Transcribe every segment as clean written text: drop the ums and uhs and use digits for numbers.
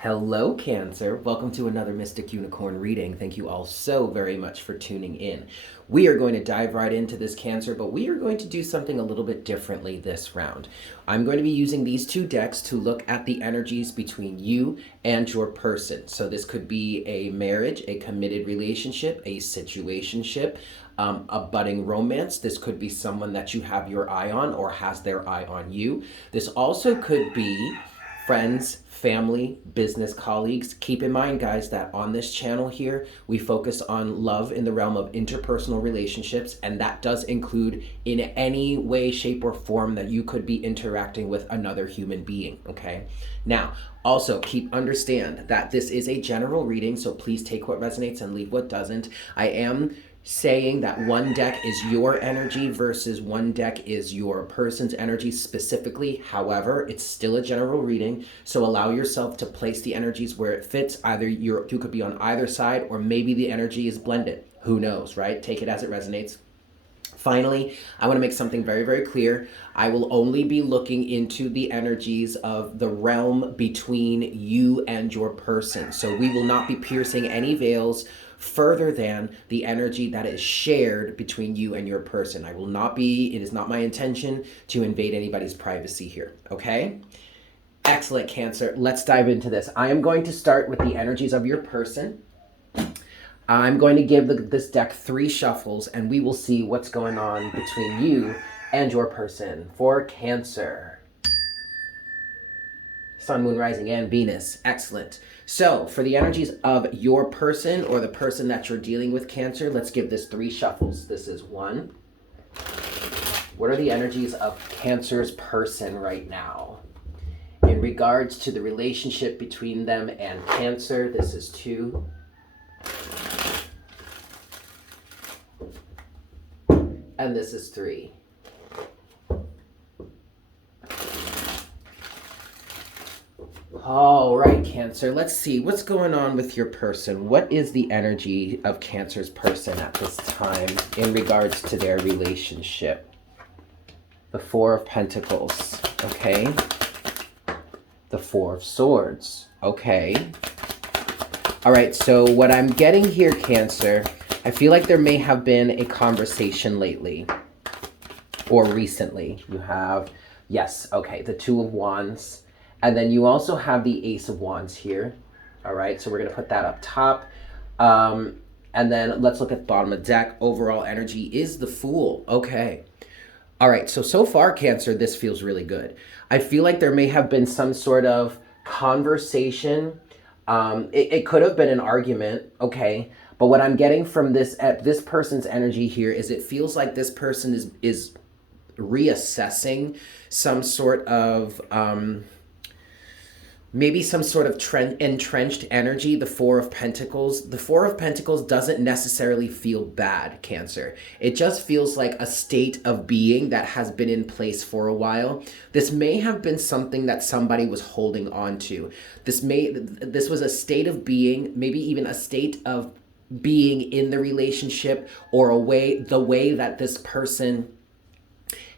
Hello, Cancer. Welcome to another Mystic Unicorn reading. Thank you all so very much for tuning in. We are going to dive right into this, Cancer, but we are going to do something a little bit differently this round. I'm going to be using these two decks to look at the energies between you and your person. So this could be a marriage, a committed relationship, a situationship, a budding romance. This could be someone that you have your eye on or has their eye on you. This also could be friends, family, business colleagues. Keep in mind, guys, that on this channel here, we focus on love in the realm of interpersonal relationships, and that does include in any way, shape, or form that you could be interacting with another human being, okay? Now, also understand that this is a general reading, so please take what resonates and leave what doesn't. I am saying that one deck is your energy versus one deck is your person's energy specifically. However, it's still a general reading, so allow yourself to place the energies where it fits. Either you could be on either side, or maybe the energy is blended. Who knows, right? Take it as it resonates. Finally, I want to make something very, very clear. I will only be looking into the energies of the realm between you and your person. So we will not be piercing any veils further than the energy that is shared between you and your person. It is not my intention to invade anybody's privacy here, okay? Excellent, Cancer. Let's dive into this. I am going to start with the energies of your person. I'm going to give this deck 3 shuffles, and we will see what's going on between you and your person. For Cancer, Sun, Moon, Rising, and Venus. Excellent. So for the energies of your person or the person that you're dealing with, Cancer, let's give this 3 shuffles. This is 1. What are the energies of Cancer's person right now? In regards to the relationship between them and Cancer, this is 2. And this is 3. All right, Cancer, let's see what's going on with your person. What is the energy of Cancer's person at this time in regards to their relationship? The 4 of Pentacles, okay. The 4 of Swords, okay. All right, so what I'm getting here, Cancer, I feel like there may have been a conversation lately or recently. You have, yes, okay, the 2 of Wands. And then you also have the Ace of Wands here. All right, so we're going to put that up top. And then let's look at the bottom of the deck. Overall energy is the Fool. Okay. All right, so far, Cancer, this feels really good. I feel like there may have been some sort of conversation. It could have been an argument, okay? But what I'm getting from this person's energy here is it feels like this person is reassessing some sort of maybe some sort of entrenched energy. The 4 of Pentacles. The 4 of Pentacles doesn't necessarily feel bad, Cancer. It just feels like a state of being that has been in place for a while. This may have been something that somebody was holding on to. This was a state of being, maybe even a state of being in the relationship, or the way that this person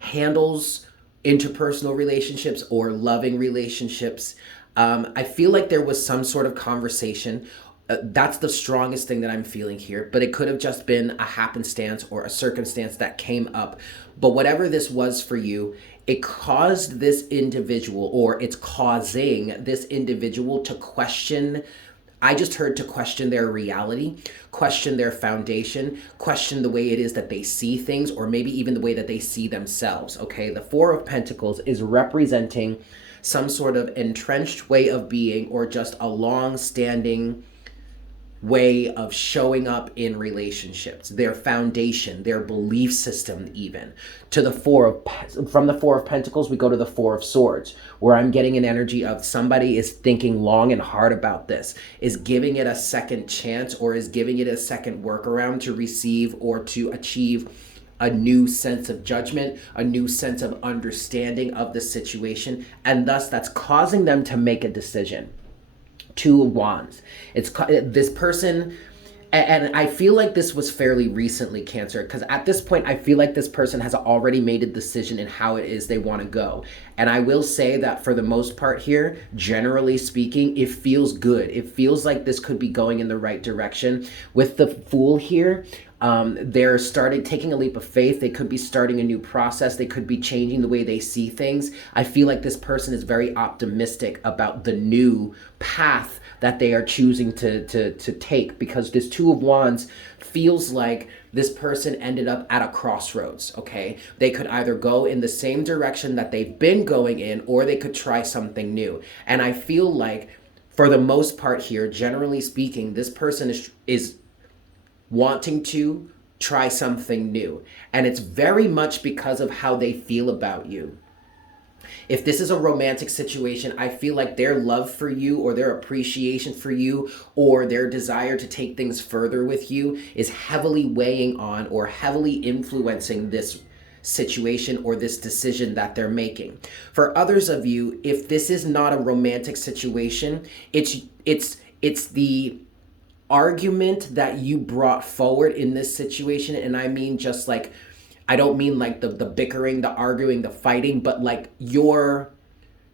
handles interpersonal relationships or loving relationships. I feel like there was some sort of conversation. That's the strongest thing that I'm feeling here, but it could have just been a happenstance or a circumstance that came up. But whatever this was for you, it caused this individual, or it's causing this individual to question. I just heard to question their reality, question their foundation, question the way it is that they see things, or maybe even the way that they see themselves, okay? The 4 of Pentacles is representing some sort of entrenched way of being, or just a long-standing way of showing up in relationships, their foundation, their belief system even. From the 4 of Pentacles, we go to the 4 of Swords, where I'm getting an energy of somebody is thinking long and hard about this, is giving it a second chance, or is giving it a second workaround to receive or to achieve a new sense of judgment, a new sense of understanding of the situation, and thus that's causing them to make a decision. 2 of Wands. It's this person, and I feel like this was fairly recently, Cancer, because at this point, I feel like this person has already made a decision in how it is they want to go. And I will say that for the most part here, generally speaking, it feels good. It feels like this could be going in the right direction. With the Fool here, they're taking a leap of faith. They could be starting a new process. They could be changing the way they see things. I feel like this person is very optimistic about the new path that they are choosing to take, because this Two of Wands feels like this person ended up at a crossroads, okay? They could either go in the same direction that they've been going in, or they could try something new. And I feel like for the most part here, generally speaking, this person is wanting to try something new. And it's very much because of how they feel about you. If this is a romantic situation, I feel like their love for you, or their appreciation for you, or their desire to take things further with you is heavily weighing on or heavily influencing this situation or this decision that they're making. For others of you, if this is not a romantic situation, it's the argument that you brought forward in this situation. And I mean, just like, I don't mean like the bickering, the arguing, the fighting, but like your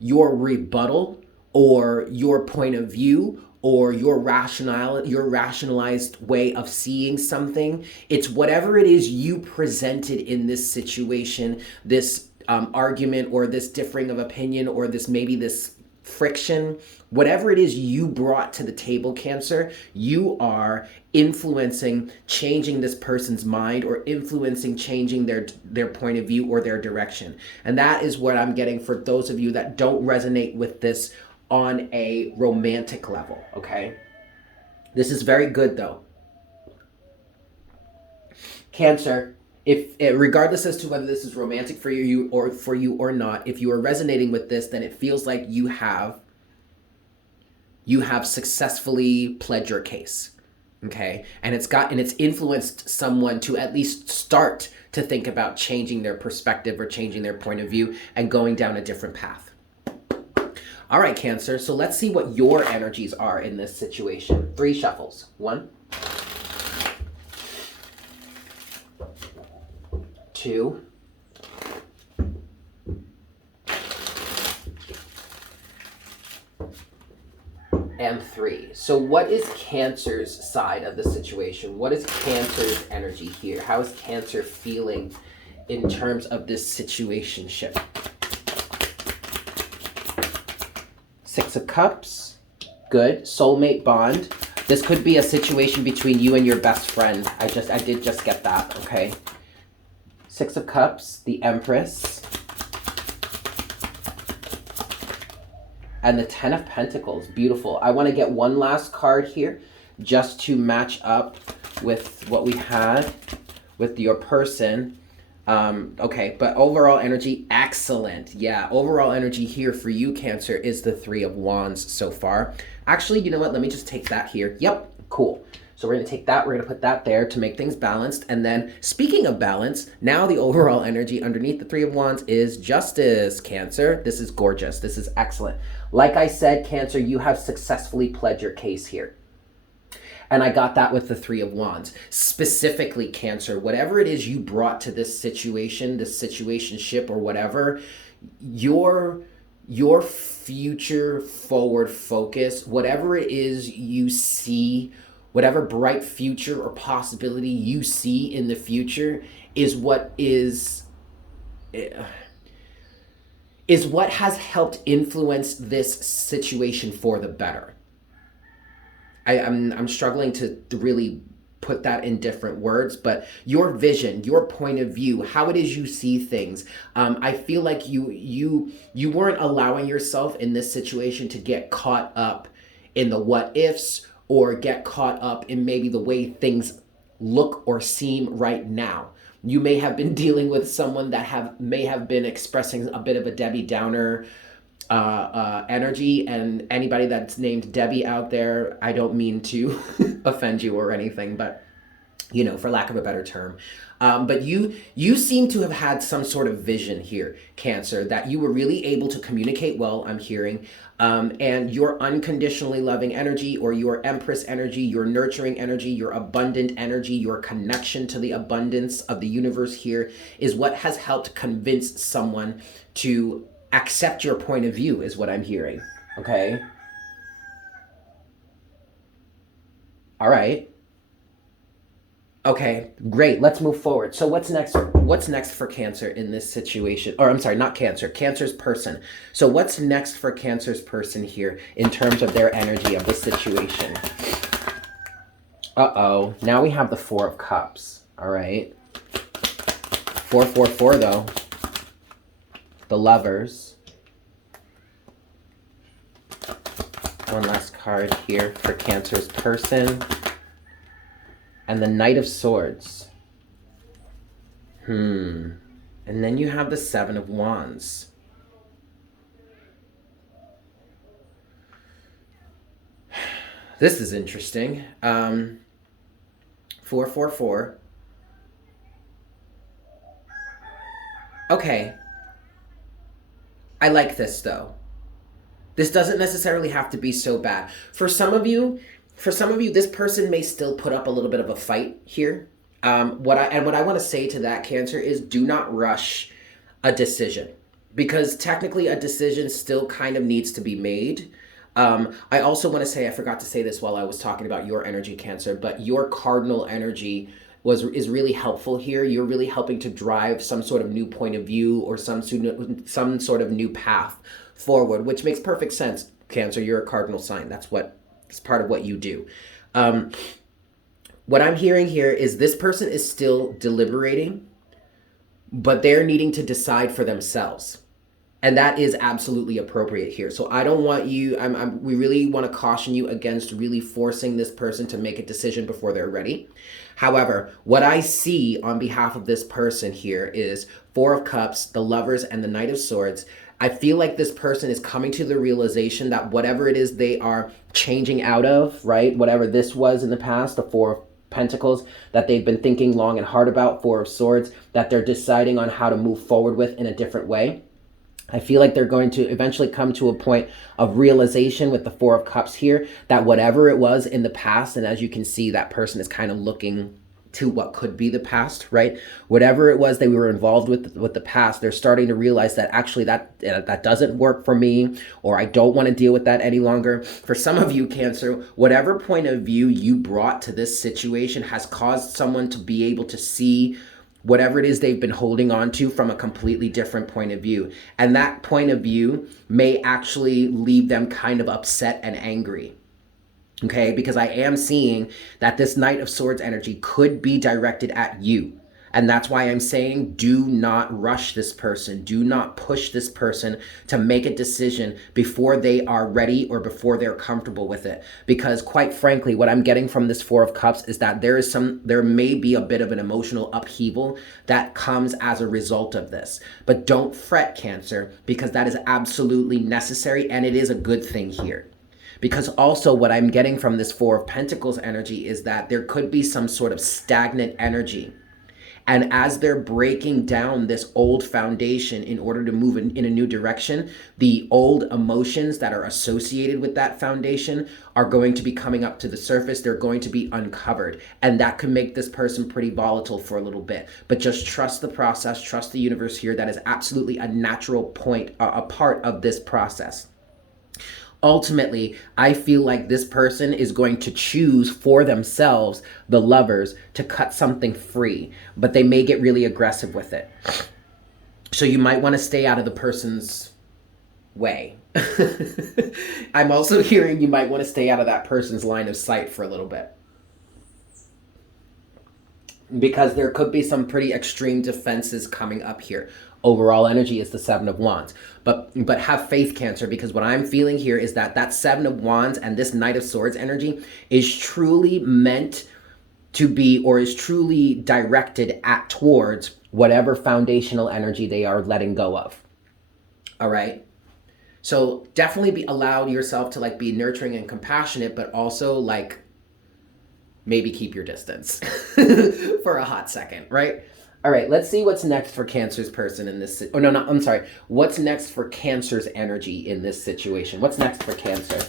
rebuttal, or your point of view, or your rationalized way of seeing something. It's whatever it is you presented in this situation, this argument, or this differing of opinion, or this friction, whatever it is you brought to the table, Cancer, you are influencing changing this person's mind, or influencing changing their point of view or their direction. And that is what I'm getting for those of you that don't resonate with this on a romantic level, okay? This is very good though. Cancer, regardless as to whether this is romantic for you or not, if you are resonating with this, then it feels like you have successfully pled your case, okay? And it's influenced someone to at least start to think about changing their perspective or changing their point of view and going down a different path. All right, Cancer, so let's see what your energies are in this situation. 3 shuffles. 1, 2, and 3. So what is Cancer's side of the situation? What is Cancer's energy here? How is Cancer feeling in terms of this situationship? 6 of Cups. Good. Soulmate bond. This could be a situation between you and your best friend. I did just get that, okay? 6 of Cups, the Empress, and the 10 of Pentacles. Beautiful. I want to get one last card here just to match up with what we had with your person. Okay, but overall energy, excellent. Yeah, overall energy here for you, Cancer, is the 3 of Wands so far. Actually, you know what? Let me just take that here. Yep, cool. So we're going to take that, we're going to put that there to make things balanced. And then, speaking of balance, now the overall energy underneath the 3 of Wands is Justice, Cancer. This is gorgeous. This is excellent. Like I said, Cancer, you have successfully pled your case here. And I got that with the 3 of Wands. Specifically, Cancer, whatever it is you brought to this situation, this situationship or whatever, your future forward focus, whatever it is you see, whatever bright future or possibility you see in the future is what has helped influence this situation for the better. I'm struggling to really put that in different words, but your vision, your point of view, how it is you see things. I feel like you weren't allowing yourself in this situation to get caught up in the what ifs, or get caught up in maybe the way things look or seem right now. You may have been dealing with someone that may have been expressing a bit of a Debbie Downer energy, and anybody that's named Debbie out there, I don't mean to offend you or anything, but you know, for lack of a better term. But you seem to have had some sort of vision here, Cancer, that you were really able to communicate well, I'm hearing, and your unconditionally loving energy, or your Empress energy, your nurturing energy, your abundant energy, your connection to the abundance of the universe here is what has helped convince someone to accept your point of view is what I'm hearing. Okay. All right. Okay, great. Let's move forward. So what's next? What's next for Cancer in this situation? Or I'm sorry, not Cancer, Cancer's person. So what's next for Cancer's person here in terms of their energy of the situation? Uh-oh. Now we have the Four of Cups. All right. 444 though. The Lovers. One last card here for Cancer's person. And the Knight of Swords. And then you have the Seven of Wands. This is interesting. 444. Okay. I like this though. This doesn't necessarily have to be so bad. For some of you, this person may still put up a little bit of a fight here. What I want to say to that, Cancer, is do not rush a decision, because technically a decision still kind of needs to be made. I also want to say, I forgot to say this while I was talking about your energy, Cancer, but your cardinal energy is really helpful here. You're really helping to drive some sort of new point of view or some sort of new path forward, which makes perfect sense, Cancer. You're a cardinal sign. It's part of what you do. What I'm hearing here is this person is still deliberating, but they're needing to decide for themselves. And that is absolutely appropriate here. So I don't want you, we really want to caution you against really forcing this person to make a decision before they're ready. However, what I see on behalf of this person here is Four of Cups, the Lovers, and the Knight of Swords. I feel like this person is coming to the realization that whatever it is they are changing out of, right? Whatever this was in the past, the Four of Pentacles, that they've been thinking long and hard about, Four of Swords, that they're deciding on how to move forward with in a different way. I feel like they're going to eventually come to a point of realization with the Four of Cups here, that whatever it was in the past, and as you can see, that person is kind of looking to what could be the past, right? Whatever it was they were involved with the past, they're starting to realize that actually that doesn't work for me, or I don't want to deal with that any longer. For some of you, Cancer, whatever point of view you brought to this situation has caused someone to be able to see whatever it is they've been holding on to from a completely different point of view. And that point of view may actually leave them kind of upset and angry. Okay, because I am seeing that this Knight of Swords energy could be directed at you. And that's why I'm saying do not rush this person. Do not push this person to make a decision before they are ready or before they're comfortable with it. Because quite frankly, what I'm getting from this Four of Cups is that there may be a bit of an emotional upheaval that comes as a result of this. But don't fret, Cancer, because that is absolutely necessary and it is a good thing here. Because also what I'm getting from this Four of Pentacles energy is that there could be some sort of stagnant energy. And as they're breaking down this old foundation in order to move in a new direction, the old emotions that are associated with that foundation are going to be coming up to the surface. They're going to be uncovered. And that could make this person pretty volatile for a little bit. But just trust the process, trust the universe here. That is absolutely a natural point, a part of this process. Ultimately, I feel like this person is going to choose for themselves, the Lovers, to cut something free, but they may get really aggressive with it. So you might want to stay out of the person's way. I'm also hearing you might want to stay out of that person's line of sight for a little bit, because there could be some pretty extreme defenses coming up here. Overall energy is the Seven of Wands. But have faith, Cancer, because what I'm feeling here is that Seven of Wands and this Knight of Swords energy is truly meant to be, or is truly directed towards whatever foundational energy they are letting go of. All right? So definitely allow yourself to be nurturing and compassionate, but also maybe keep your distance for a hot second, right? All right, let's see what's next for Cancer's person in this. Oh, no, I'm sorry. What's next for Cancer's energy in this situation? What's next for Cancer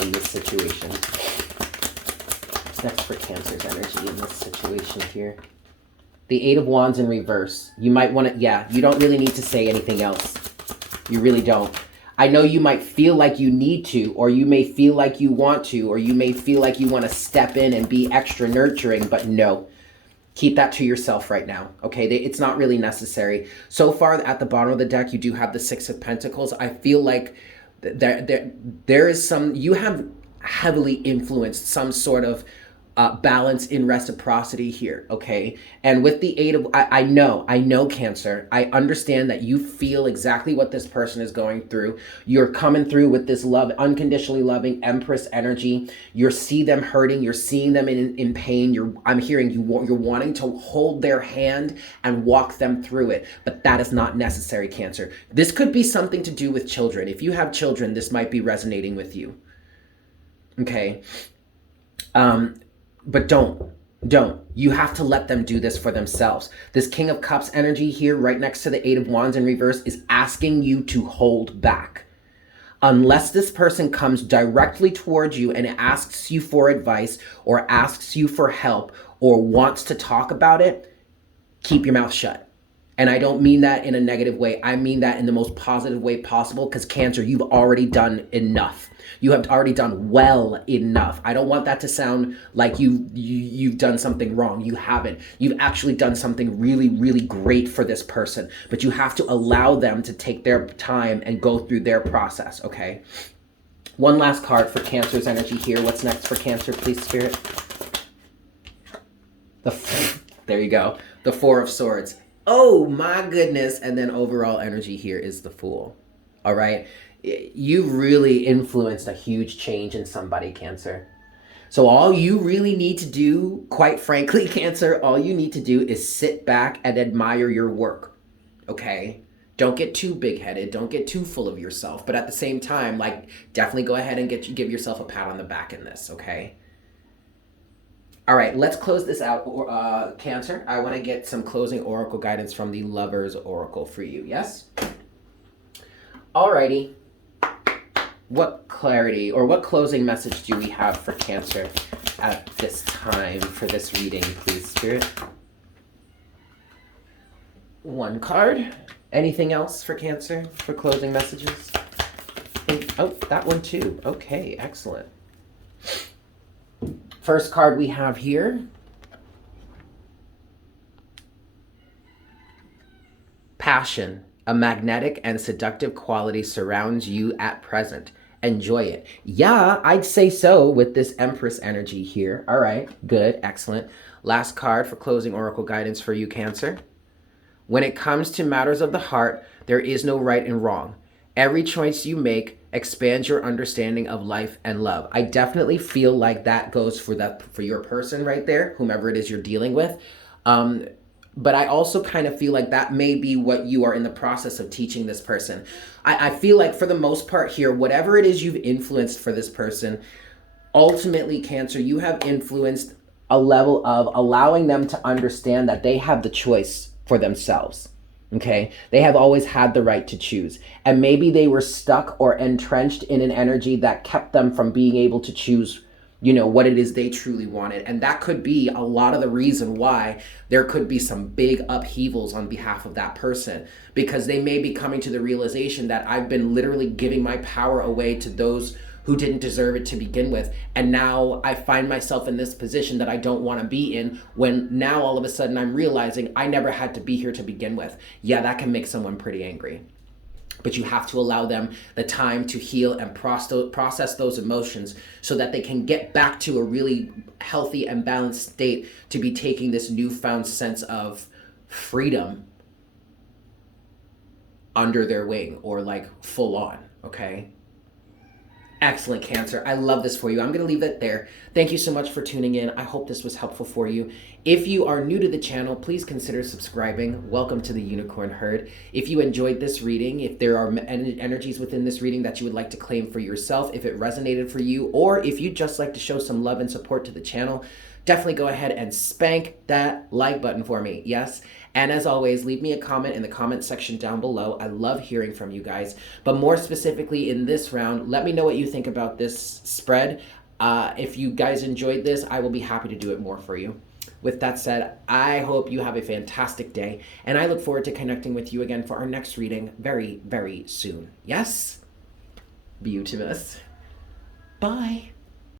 in this situation? What's next for Cancer's energy in this situation here? The Eight of Wands in reverse. You might want to, you don't really need to say anything else. You really don't. I know you might feel like you need to, or you may feel like you want to, or you may feel like you want to step in and be extra nurturing, but no. Keep that to yourself right now, okay? It's not really necessary. So far, at the bottom of the deck, you do have the Six of Pentacles. I feel like there is some, you have heavily influenced some sort of balance in reciprocity here, okay? And with the Eight of, I know, Cancer. I understand that you feel exactly what this person is going through. You're coming through with this love, unconditionally loving Empress energy. You see them hurting. You're seeing them in pain. I'm hearing you're wanting to hold their hand and walk them through it, but that is not necessary, Cancer. This could be something to do with children. If you have children, this might be resonating with you, okay? But don't. You have to let them do this for themselves. This King of Cups energy here, right next to the Eight of Wands in reverse, is asking you to hold back. Unless this person comes directly towards you and asks you for advice or asks you for help or wants to talk about it, keep your mouth shut. And I don't mean that in a negative way. I mean that in the most positive way possible, because Cancer, you've already done enough. You have already done well enough. I don't want that to sound like you've done something wrong. You haven't. You've actually done something really, really great for this person. But you have to allow them to take their time and go through their process, okay? One last card for Cancer's energy here. What's next for Cancer, please, Spirit? There you go. The Four of Swords. Oh my goodness. And then overall energy here is the Fool. All right. You really influenced a huge change in somebody, Cancer. So all you really need to do, quite frankly, Cancer, all you need to do is sit back and admire your work. Okay? Don't get too big-headed. Don't get too full of yourself. But at the same time, like, definitely go ahead and give yourself a pat on the back in this, okay? All right, let's close this out, Cancer. I want to get some closing oracle guidance from the Lover's Oracle for you, yes? Alrighty. What clarity or what closing message do we have for Cancer at this time for this reading, please, Spirit? One card. Anything else for Cancer for closing messages? Oh, that one too. Okay, excellent. First card we have here. Passion. A magnetic and seductive quality surrounds you at present. Enjoy it. Yeah, I'd say so with this Empress energy here. All right, good, excellent. Last card for closing oracle guidance for you, Cancer. When it comes to matters of the heart, there is no right and wrong. Every choice you make expands your understanding of life and love. I definitely feel like that goes for your person right there, whomever it is you're dealing with. But I also kind of feel like that may be what you are in the process of teaching this person. I feel like for the most part here, whatever it is you've influenced for this person, ultimately, Cancer, you have influenced a level of allowing them to understand that they have the choice for themselves. Okay? They have always had the right to choose. And maybe they were stuck or entrenched in an energy that kept them from being able to choose, you know, what it is they truly wanted. And that could be a lot of the reason why there could be some big upheavals on behalf of that person, because they may be coming to the realization that I've been literally giving my power away to those who didn't deserve it to begin with. And now I find myself in this position that I don't want to be in, when now all of a sudden I'm realizing I never had to be here to begin with. Yeah, that can make someone pretty angry. But you have to allow them the time to heal and process those emotions so that they can get back to a really healthy and balanced state to be taking this newfound sense of freedom under their wing, or like full on, okay? Excellent, Cancer. I love this for you. I'm going to leave it there. Thank you so much for tuning in. I hope this was helpful for you. If you are new to the channel, please consider subscribing. Welcome to the Unicorn Herd. If you enjoyed this reading, if there are energies within this reading that you would like to claim for yourself, if it resonated for you, or if you'd just like to show some love and support to the channel, definitely go ahead and spank that like button for me. Yes. And as always, leave me a comment in the comment section down below. I love hearing from you guys. But more specifically in this round, let me know what you think about this spread. If you guys enjoyed this, I will be happy to do it more for you. With that said, I hope you have a fantastic day, and I look forward to connecting with you again for our next reading very, very soon. Yes? Beautimous. Bye.